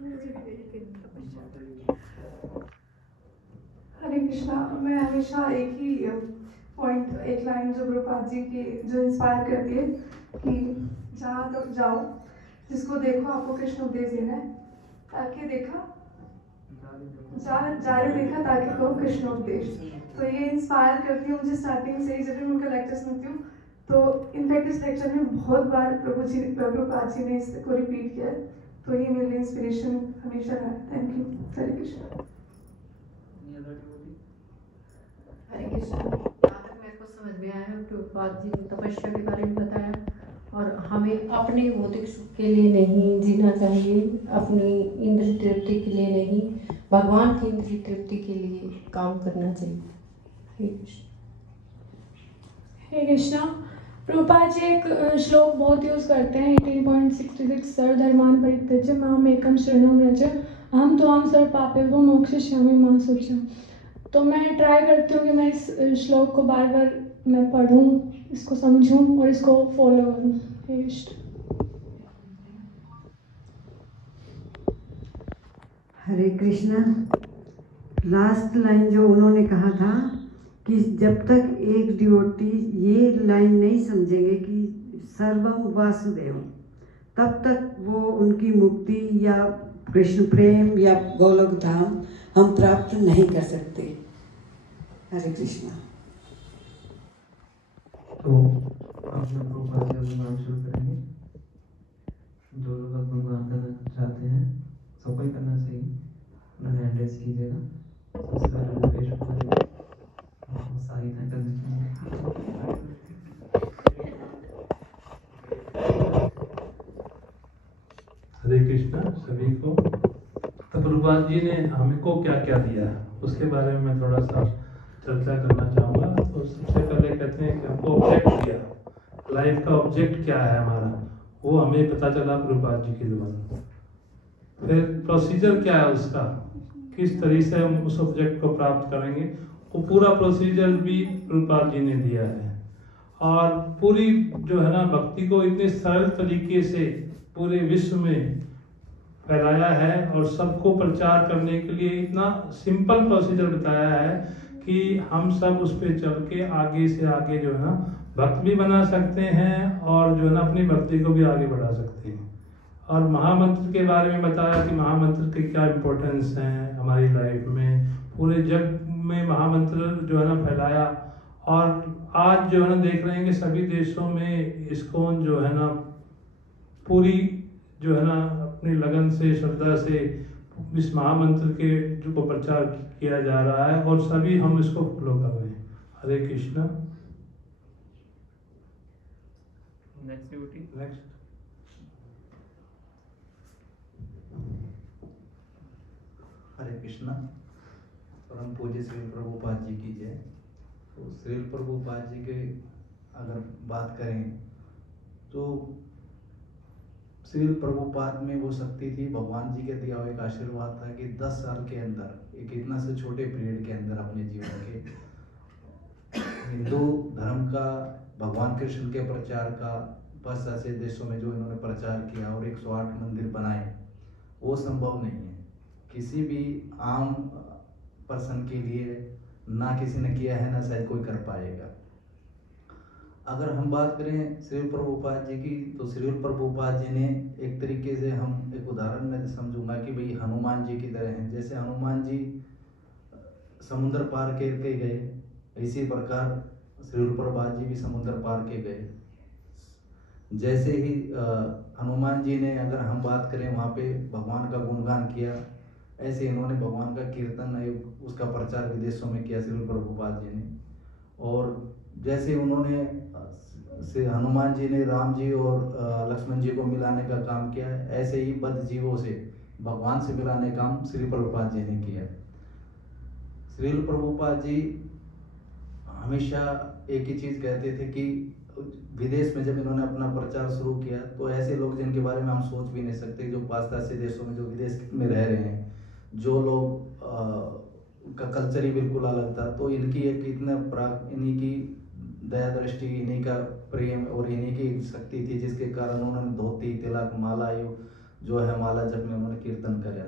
कृष्णा, मैं हमेशा एक ही पॉइंट, एक लाइन जो प्रभुपाद जी की जो इंस्पायर करती है कि जहाँ तक जाओ, जिसको देखो आपको कृष्ण उपदेश देना है, ताकि देखा जारे देखा ताकि कहो कृष्ण उपदेश। तो ये इंस्पायर करती है मुझे स्टार्टिंग से ही, जब भी मैं उनका लेक्चर सुनती हूँ। तो इनफैक्ट इस लेक्चर में बहुत बार प्रभुपाद जी ने इसको रिपीट किया है, तो ये मेरे लिए इंस्पिरेशन हमेशा रहा है। Thank you. हरे कृष्ण। हरे कृष्ण। यहाँ तक मेरे को समझ में आया, प्रभुपाद जी ने तपस्या के बारे में बताया, और हमें अपने भौतिक सुख के लिए नहीं जीना चाहिए, अपनी इंद्र तृप्ति के लिए नहीं, भगवान की इंद्र तृप्ति के लिए काम करना चाहिए। हरे कृष्ण। हे कृष्णा, प्रभुपाद जी एक श्लोक बहुत यूज़ करते हैं 18.66, सर्वधर्मान् परित्यज्य माम एकम शरणं व्रज अहम त्वां सर्व पापेभ्यो मोक्षयिष्यामि मा शुचः। तो मैं ट्राई करती हूँ कि मैं इस श्लोक को बार बार मैं पढूं, इसको समझूं और इसको फॉलो करूं। हे कृष्ण। हरे कृष्णा। लास्ट लाइन जो उन्होंने कहा था कि जब तक एक डिवोटी ये लाइन नहीं समझेंगे कि सर्वम वासुदेवम, तब तक वो उनकी मुक्ति या कृष्ण प्रेम या गोलोक धाम हम प्राप्त नहीं कर सकते। हरे कृष्णा। तो आप लोग प्रभुपाद जी गुणगान शुरू करेंगे। जो लोग आप गुणगान करना चाहते हैं सबको ही करना चाहिए, अपना हैंड रेस कीजिएगा। सबसे पहले पेश करेंगे सारी तय करने के लिए। हरे कृष्णा सभी को। तो प्रभुपाद जी ने हमको क्या क्या दिया है उसके बारे में मैं थोड़ा सा चर्चा करना चाहूँगा। तो सबसे पहले कहते हैं कि हमको ऑब्जेक्ट दिया, लाइफ का ऑब्जेक्ट क्या है हमारा, वो हमें पता चला प्रभुपाद जी के द्वारा। फिर प्रोसीजर क्या है उसका, किस तरीके से हम उस ऑब्जेक्ट को प्राप्त करेंगे, वो पूरा प्रोसीजर भी प्रभुपाद जी ने दिया है। और पूरी जो है ना भक्ति को इतने सरल तरीके से पूरे विश्व में फैलाया है और सबको प्रचार करने के लिए इतना सिंपल प्रोसीजर बताया है कि हम सब उस पर चल के आगे से आगे जो है ना भक्त भी बना सकते हैं और जो है ना अपनी भक्ति को भी आगे बढ़ा सकते हैं। और महामंत्र के बारे में बताया कि महामंत्र के क्या इम्पोर्टेंस हैं हमारी लाइफ में, पूरे जग में महामंत्र जो है ना फैलाया। और आज जो है ना देख रहे हैं कि सभी देशों में इस्कॉन जो है ना पूरी जो है ना अपनी लगन से श्रद्धा से इस महामंत्र के जो को प्रचार किया जा रहा है और सभी हम इसको फॉलो कर रहे हैं। Hare Krishna. Next duty. Next. Hare Krishna. परम पूज्य श्री प्रभुपाद जी की जय। तो श्री प्रभुपाद जी के अगर बात करें तो श्री प्रभुपाद में वो शक्ति थी, भगवान जी के दिया हुआ एक आशीर्वाद था कि 10 साल के अंदर एक इतना से छोटे पीरियड के अंदर अपने जीवन के हिंदू धर्म का, भगवान कृष्ण के प्रचार का 5 ऐसे देशों में जो इन्होंने प्रचार किया और 108 मंदिर बनाए, वो संभव नहीं है किसी भी आम पर्सन के लिए। ना किसी ने किया है ना शायद कोई कर पाएगा। अगर हम बात करें श्री प्रभुपाद जी की, तो श्री प्रभुपाद जी ने एक तरीके से हम एक उदाहरण में समझूंगा कि भाई हनुमान जी की तरह हैं। जैसे हनुमान जी समुद्र पार के गए, इसी प्रकार श्री प्रभुपाद जी भी समुद्र पार के गए। जैसे ही हनुमान जी ने, अगर हम बात करें वहाँ पे भगवान का गुणगान किया, ऐसे इन्होंने भगवान का कीर्तन उसका प्रचार विदेशों में किया श्री प्रभुपाद जी ने। और जैसे उन्होंने हनुमान जी ने राम जी और लक्ष्मण जी को मिलाने का काम किया, ऐसे ही बद्ध जीवों से भगवान से मिलाने का काम श्री प्रभुपाद जी ने किया। श्री प्रभुपाद जी हमेशा एक ही चीज़ कहते थे कि विदेश में जब इन्होंने अपना प्रचार शुरू किया तो ऐसे लोग जिनके बारे में हम सोच भी नहीं सकते, जो पाश्चात्य देशों में, जो विदेश में रह रहे हैं, जो लोग का कल्चर ही बिल्कुल अलग था, तो इनकी एक इतना इन्हीं की दया दृष्टि, इन्हीं का प्रेम और इन्हीं की शक्ति थी जिसके कारण उन्होंने धोती, तिलक, माला जो है माला जप में उन्होंने कीर्तन करा।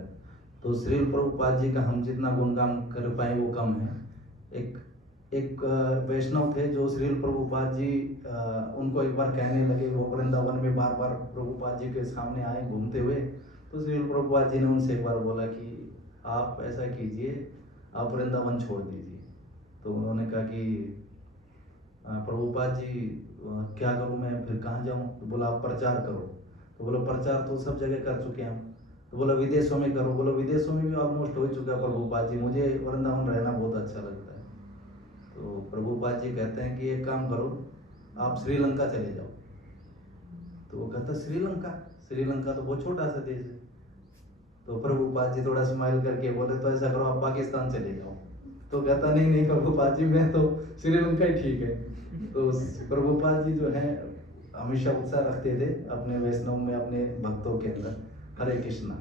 तो श्री प्रभुपाद जी का हम जितना गुणगान कर पाए वो कम है। एक वैष्णव थे जो श्रील प्रभुपाद जी उनको एक बार कहने लगे, वो वृंदावन में बार बार प्रभुपाद जी के सामने आए घूमते हुए, तो श्रील प्रभुपाद जी ने उनसे एक बार बोला कि आप ऐसा कीजिए, आप वृंदावन छोड़ दीजिए। तो उन्होंने कहा कि प्रभुपाद जी क्या करूं मैं, फिर कहाँ जाऊं? तो बोला आप प्रचार करो। तो बोला प्रचार तो सब जगह कर चुके हैं हम। तो बोला विदेशों में करो। बोला विदेशों में भी ऑलमोस्ट हो चुका है प्रभुपाद जी, मुझे वृंदावन रहना बहुत अच्छा लगता है। तो प्रभुपाद जी कहते हैं कि एक काम करो, आप श्रीलंका चले जाओ। तो वो कहता श्रीलंका तो बहुत छोटा सा देश है। तो प्रभुपाद जी थोड़ा स्माइल करके बोले तो ऐसा करो आप पाकिस्तान चले जाओ। तो कहता नहीं प्रभुपाद जी मैं तो श्रीलंका ही ठीक है। तो प्रभुपाद जी जो है हमेशा उत्साह रखते थे अपने वैष्णव में, अपने भक्तों के अंदर। हरे कृष्णा।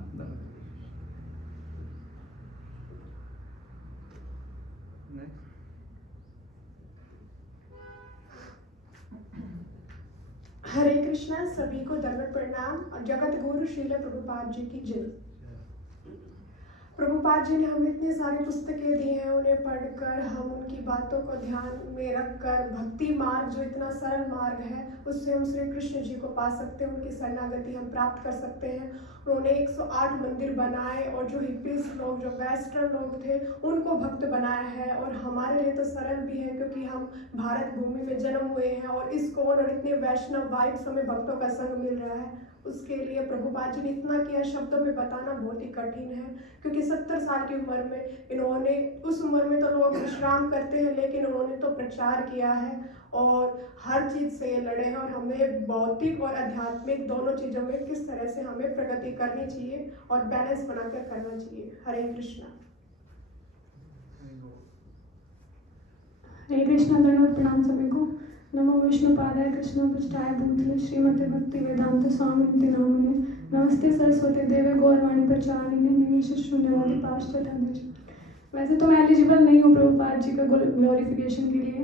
हरे कृष्णा, सभी को दंडवत प्रणाम और जगत गुरु श्रील प्रभुपाद जी की जय। प्रभुपाद जी ने हमें इतनी सारी पुस्तकें दी हैं, उन्हें पढ़कर हम उनकी बातों को ध्यान में रखकर भक्ति मार्ग जो इतना सरल मार्ग है उससे हम श्री कृष्ण जी को पा सकते हैं, उनकी शरणागति हम प्राप्त कर सकते हैं। उन्होंने 108 मंदिर बनाए और जो हिप्पीज लोग, जो वेस्टर्न लोग थे, उनको भक्त बनाया है। और हमारे लिए तो सरल भी है क्योंकि हम भारत भूमि में जन्म हुए हैं और इस्कॉन और इतने वैष्णव वाइब्स हमें भक्तों का संग मिल रहा है। उसके लिए प्रभुपाद जी ने इतना किया, शब्दों में बताना बहुत ही कठिन है क्योंकि 70 साल की उम्र में इन्होंने, उस उम्र में तो लोग विश्राम करते हैं लेकिन उन्होंने तो प्रचार किया है और हर चीज़ से ये लड़े हैं। और हमें भौतिक और आध्यात्मिक दोनों चीज़ों में किस तरह से हमें प्रगति करनी चाहिए और बैलेंस बनाकर करना चाहिए। हरे कृष्णा। हरे कृष्णा, दंडवत प्रणाम सभी को। नमो विष्णुपादाय कृष्णपृष्ठाय भूतले श्रीमते भक्ति वेदांत स्वामिनिति नामिने नमस्ते सरस्वती देवे गौरवाणी प्रचारिणे निमिष शून्यवादी पाश्चात्य। वैसे तो मैं एलिजिबल नहीं हूँ प्रभुपाद जी का ग्लोरिफिकेशन के लिए,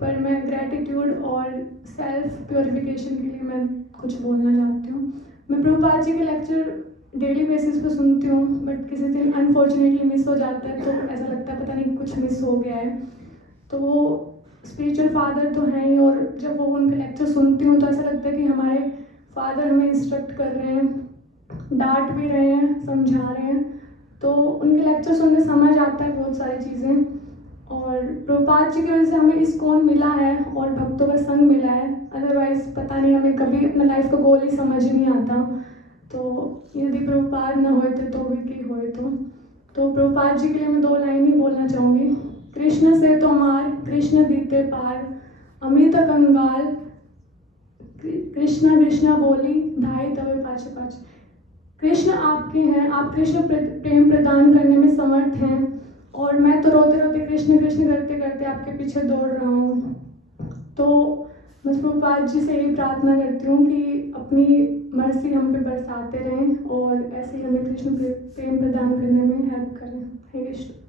पर मैं ग्रैटिट्यूड और सेल्फ प्योरिफिकेशन के लिए मैं कुछ बोलना चाहती हूँ। मैं प्रभुपाद जी के लेक्चर डेली बेसिस पे सुनती हूँ, बट किसी दिन अनफॉर्चुनेटली मिस हो जाता है तो ऐसा लगता है पता नहीं कुछ मिस हो गया है। तो वो स्पिरिचुअल फादर तो हैं ही, और जब वो उनके लेक्चर सुनती हूँ तो ऐसा लगता है कि हमारे फादर हमें इंस्ट्रक्ट कर रहे हैं, डांट भी रहे हैं, समझा रहे हैं। तो उनके लेक्चर सुनने समझ आता है बहुत सारी चीज़ें। और प्रभुपाद जी की वजह से हमें इस्कॉन मिला है और भक्तों का संग मिला है, अदरवाइज पता नहीं हमें कभी अपना लाइफ का गोल ही समझ नहीं आता। तो यदि प्रभुपाद न होते तो भी की होए तो प्रभुपाद जी के लिए मैं 2 लाइन ही बोलना चाहूँगी। कृष्ण से तो मार, कृष्ण दीते पार, अमित कंगाल, कृष्ण कृष्ण बोली, ढाई तवे पाछे पाछे। कृष्ण आपके हैं, आप कृष्ण प्रेम प्रदान करने में समर्थ हैं, और मैं तो रोते रोते कृष्ण कृष्ण करते करते आपके पीछे दौड़ रहा हूँ। तो बस प्रभुपाद जी से यही प्रार्थना करती हूँ कि अपनी मर्जी हम पे बरसाते रहें और ऐसे ही हमें कृष्ण प्रेम प्रदान करने में हेल्प करें। हे कृष्ण।